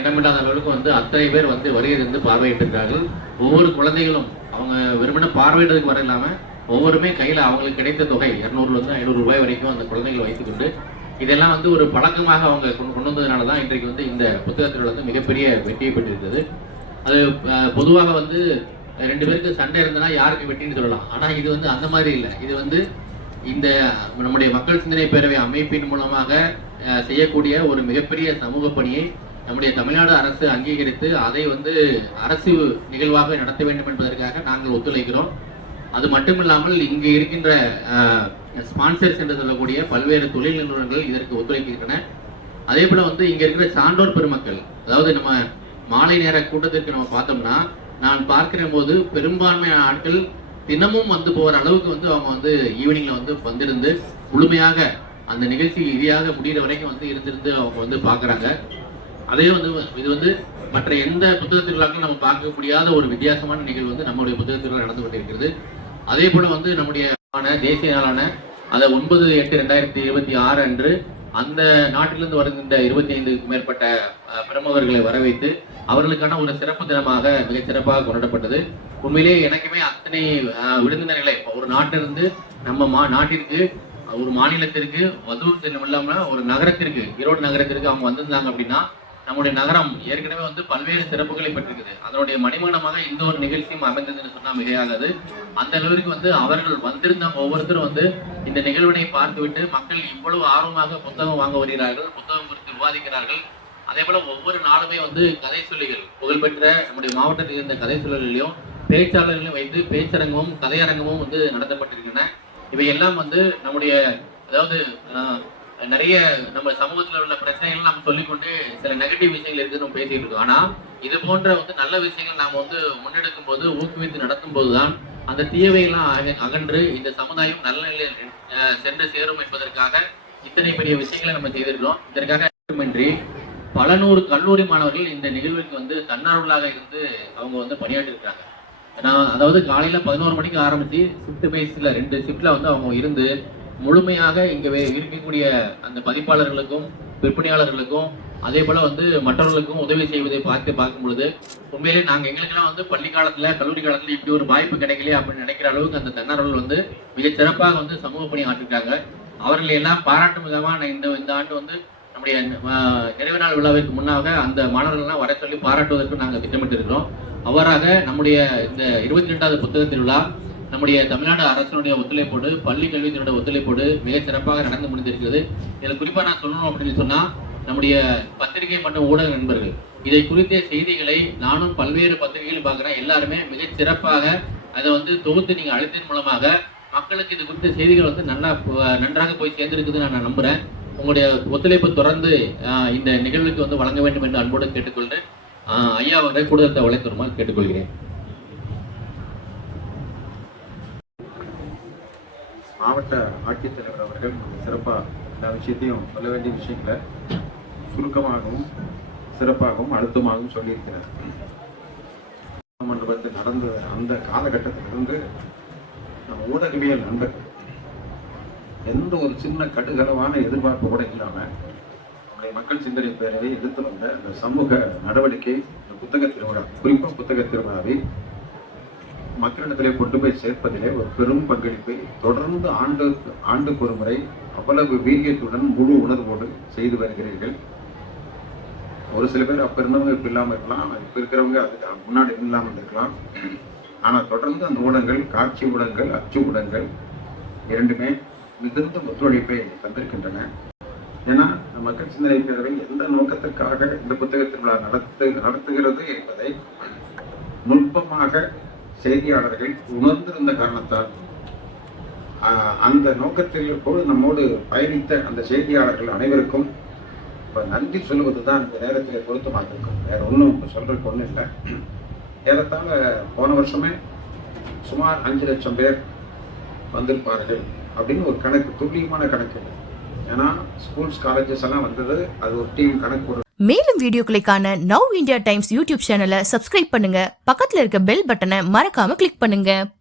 இடமில்லாத அளவுக்கு வந்து அத்தனை பேர் வந்து வருகை பார்வையிட்டிருக்கிறார்கள். ஒவ்வொரு குழந்தைகளும் அவங்க வெறுமனே பார்வையிடுறதுக்கு வர இல்லாமல் ஒவ்வொருமே கையில் அவங்களுக்கு கிடைத்த தொகை 200 500 ரூபாய் வரைக்கும் அந்த குழந்தைகள் வைத்துக்கொண்டு இதெல்லாம் வந்து ஒரு பழக்கமாக அவங்க கொண்டு வந்ததுனால தான் இன்றைக்கு வந்து இந்த புத்தகத்தில் வந்து மிகப்பெரிய வெற்றியை பெற்றிருக்கிறது. அது பொதுவாக வந்து 2 பேருக்கு சண்டை இருந்ததுன்னா யாருக்கு வெற்றின்னு சொல்லலாம். ஆனால் இது வந்து அந்த மாதிரி இல்லை. இது வந்து இந்த நம்முடைய மக்கள் சிந்தனை பேரவை அமைப்பின் மூலமாக செய்யக்கூடிய ஒரு மிகப்பெரிய சமூக பணியை நம்முடைய தமிழ்நாடு அரசு அங்கீகரித்து அதை வந்து அரசு நிகழ்வாக நடத்த வேண்டும் என்பதற்காக நாங்கள் ஒத்துழைக்கிறோம். அது மட்டுமில்லாமல் இங்கு இருக்கின்ற ஸ்பான்சர்ஸ் என்று சொல்லக்கூடிய பல்வேறு தொழில் நிறுவனங்கள் இதற்கு ஒத்துழைக்கின்றன. அதே போல வந்து இங்க இருக்கிற சான்றோர் பெருமக்கள், அதாவது நம்ம மாலை நேர கூட்டத்திற்கு நம்ம பார்த்தோம்னா நான் பார்க்கிற போது பெரும்பான்மையான ஆட்கள் தினமும் வந்து போகிற அளவுக்கு வந்து அவங்க வந்து ஈவினிங்ல வந்து வந்திருந்து முழுமையாக அந்த நிகழ்ச்சி இறுதியாக முடிகிற வரைக்கும் வந்து இருந்திருந்து அவங்க வந்து பார்க்குறாங்க. அதே வந்து இது வந்து மற்ற எந்த புத்தக திருவிழாக்களும் நம்ம பார்க்க முடியாத ஒரு வித்தியாசமான நிகழ்வு வந்து நம்முடைய புத்தக திருவிழா நடந்து கொண்டிருக்கிறது. அதே போல வந்து நம்முடைய தேசிய நாளான அதை 9/8/2026 அன்று அந்த நாட்டிலிருந்து வருகின்ற 25க்கும் மேற்பட்ட பிரமுகர்களை வரவைத்து அவர்களுக்கான ஒரு சிறப்பு தினமாக மிக சிறப்பாக கொண்டாடப்பட்டது. உண்மையிலேயே எனக்குமே அத்தனை விருந்தினர்களை ஒரு நாட்டிலிருந்து நம்ம நாட்டிற்கு ஒரு மாநிலத்திற்கு வதூர் செல்லும் இல்லாமல் ஒரு நகரத்திற்கு ஈரோடு நகரத்திற்கு அவங்க வந்திருந்தாங்க அப்படின்னா நம்முடைய நகரம் ஏற்கனவே வந்து பல்வேறு சிறப்புகளை பெற்றிருக்குது. அதனுடைய மணிமண்டமாக இந்த ஒரு நிகழ்ச்சியும் அமைந்ததுன்னு சொன்னா மிகையாகாது. அந்த அளவிற்கு வந்து அவர்கள் வந்திருந்தவங்க ஒவ்வொருத்தரும் வந்து இந்த நிகழ்வினை பார்த்துவிட்டு மக்கள் இவ்வளவு ஆர்வமாக புத்தகம் வாங்க வருகிறார்கள், புத்தகம் குறித்து விவாதிக்கிறார்கள். அதே போல ஒவ்வொரு நாளுமே வந்து கதை சொல்லிகள் புகழ்பெற்ற நம்முடைய மாவட்டத்தில் இருந்த கதை சொல்லிகளையும் பேச்சாளர்களையும் வைத்து பேச்சரங்கமும் கதையரங்கமும் வந்து நடத்தப்பட்டிருக்கின்றன. இவையெல்லாம் வந்து நம்முடைய அதாவது நிறைய நம்ம சமூகத்தில் உள்ள பிரச்சனைகள் நம்ம சொல்லிக்கொண்டு சில நெகட்டிவ் விஷயங்கள் இருக்குன்னு நம்ம பேசிட்டு இருக்கோம். ஆனா இது போன்ற வந்து நல்ல விஷயங்கள் நாம வந்து முன்னெடுக்கும் போது ஊக்குவித்து நடத்தும் போதுதான் அந்த தீயவையெல்லாம் அகன்று இந்த சமுதாயம் நல்ல நிலையில் சென்று சேரும் என்பதற்காக இத்தனை பெரிய விஷயங்களை நம்ம செய்திருக்கிறோம். இதற்காக மட்டுமின்றி பல நூறு கல்லூரி மாணவர்கள் இந்த நிகழ்வுக்கு வந்து தன்னார்வலாக இருந்து அவங்க வந்து பணியாற்றிருக்காங்க. அதாவது காலையில 11 மணிக்கு ஆரம்பிச்சு ஷிஃப்ட் பேஸ்ல 2 ஷிஃப்ட்ல வந்து அவங்க இருந்து முழுமையாக இங்க இருக்கக்கூடிய அந்த பதிப்பாளர்களுக்கும் விற்பனையாளர்களுக்கும் அதே போல வந்து மற்றவர்களுக்கும் உதவி செய்வதை பார்க்கும் பொழுது உண்மையிலே எங்களுக்கெல்லாம் வந்து பள்ளி காலத்துல கல்லூரி காலத்துல இப்படி ஒரு வாய்ப்பு கிடைக்கலையே அப்படின்னு நினைக்கிற அளவுக்கு அந்த தன்னார்வர்கள் வந்து மிக சிறப்பாக வந்து சமூக பணி ஆற்றிருக்காங்க. அவர்களை எல்லாம் பாராட்டும் விதமாக இந்த ஆண்டு வந்து நம்முடைய நிறைவு நாள் விழாவிற்கு முன்னாக அந்த மாணவர்கள்லாம் வர சொல்லி பாராட்டுவதற்கு நாங்கள் திட்டமிட்டு இருக்கிறோம். அவ்வாறாக நம்முடைய இந்த 22வது புத்தக திருவிழா நம்முடைய தமிழ்நாடு அரசினுடைய ஒத்துழைப்போடு பள்ளி கல்வித்துறையோட ஒத்துழைப்போடு மிக சிறப்பாக நடந்து முடிந்திருக்கிறது. இதில் குறிப்பாக நான் சொல்லணும் அப்படின்னு சொன்னா நம்முடைய பத்திரிகை மற்றும் ஊடக நண்பர்கள் இதை குறித்த செய்திகளை நானும் பல்வேறு பத்திரிகைகள் பார்க்குறேன். எல்லாருமே மிக சிறப்பாக அதை வந்து தொகுத்து நீங்க அழைத்ததன் மூலமாக மக்களுக்கு இது குறித்த செய்திகள் வந்து நன்றாக போய் சேர்ந்திருக்குதுன்னு நான் நம்புறேன். உங்களுடைய ஒத்துழைப்பு தொடர்ந்து இந்த நிகழ்வுக்கு வந்து வழங்க வேண்டும் என்று அன்போடு கேட்டுக்கொண்டு ஐயா அவரை கூடுதல் தகவலை தருமாறு கேட்டுக்கொள்கிறேன். மாவட்ட ஆட்சித்தலைவர் அவர்கள் சிறப்பாக எல்லா விஷயத்தையும் சொல்ல வேண்டிய விஷயங்களை சுருக்கமாகவும் சிறப்பாகவும் அழுத்தமாகவும் சொல்லியிருக்கிறார். மண்டபத்தில் நடந்த அந்த காலகட்டத்திலிருந்து நம்ம ஊடகவியல் நண்பர்கள் எந்த ஒரு சின்ன கடுகளவான எதிர்பார்ப்பு கூட இல்லாமல் நம்முடைய மக்கள் சிந்தனை பேரவை எடுத்து வந்த அந்த சமூக நடவடிக்கை இந்த புத்தக திருவிழா குறிப்பாக புத்தக திருவிழாவை மக்களிடத்திலே கொண்டு போய் சேர்ப்பதிலே ஒரு பெரும் பங்களிப்பை தொடர்ந்து ஆண்டுக்கு ஒரு முறை அவ்வளவு வீரியத்துடன் முழு உணர்வோடு செய்து வருகிறீர்கள். ஒரு சில பேர் அப்ப இருந்தவங்க இப்ப இல்லாமல் இருக்கலாம், இப்ப இருக்கிறவங்க அதுக்கு முன்னாடி இல்லாமல் இருக்கலாம். ஆனால் தொடர்ந்து அந்த ஊடகங்கள், காட்சி ஊடகங்கள், அச்சு ஊடகங்கள் இரண்டுமே மிகுந்த ஒத்துழைப்பை தந்திருக்கின்றன. ஏன்னா மக்கள் சிந்தனை பேரவை எந்த நோக்கத்திற்காக இந்த புத்தக திருவிழா நடத்துகிறது என்பதை நுட்பமாக செய்தியாளர்கள் உணர்ந்திருந்த காரணத்தால் அந்த நோக்கத்தில் நம்மோடு பயணித்த அந்த செய்தியாளர்கள் அனைவருக்கும் இப்போ நன்றி சொல்லுவதுதான் இந்த நேரத்தில் பொருத்தமாக இருக்கும். வேற ஒன்றும் இப்போ சொல்றதுக்கு ஒன்றும் இல்லை. ஏறத்தாழ போன வருஷமே சுமார் 5 லட்சம் பேர் வந்திருப்பார்கள் அப்படின்னு ஒரு கணக்கு, துல்லியமான கணக்கு. ஏன்னா ஸ்கூல்ஸ் காலேஜஸ் எல்லாம் வந்தது, அது ஒரு டீம் கணக்கு. மேலும் வீடியோக்களை காண நவ் இந்தியா டைம்ஸ் யூடியூப் சேனலை சப்ஸ்கிரைப் பண்ணுங்க. பக்கத்துல இருக்க பெல் பட்டனை மறக்காம கிளிக் பண்ணுங்க.